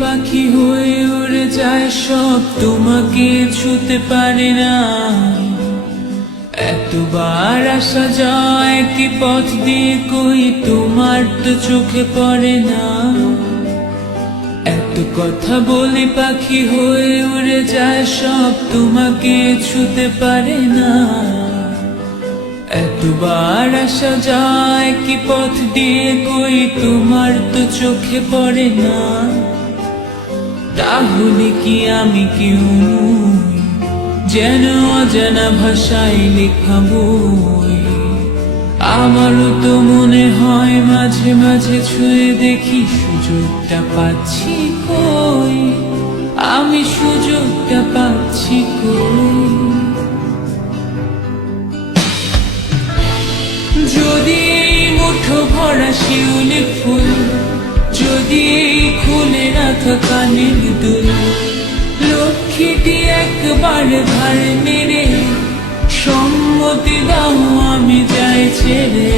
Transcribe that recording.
পাখি হয়ে উড়ে যায় সব, তোমাকে ছুতে পারে না। এতবার আসা যায় কি পথ দিয়ে, কই তোমার তো চোখে পড়ে না। এত কথা বলি পাখি হয়ে উড়ে যায় সব, তোমাকে ছুতে পারে না। এতবার আসা যায় কি পথ দিয়ে, কই তোমার তো চোখে পড়ে না। তাহলে কি আমি কেউ নই, যেন অজানা ভাষায় লেখা বই? আমারও তো মনে হয় মাঝে মাঝে ছুঁয়ে দেখি, সুযোগটা পাচ্ছি কই, আমি সুযোগটা পাচ্ছি কই? যদি এই মুঠো ভরা শিউলি ফুল, যদি এই খুলে না থাকা নীল দুল, লক্ষ্মীটি একবার ভার মেরে সম্মতি দাও, আমি যাই ছেড়ে।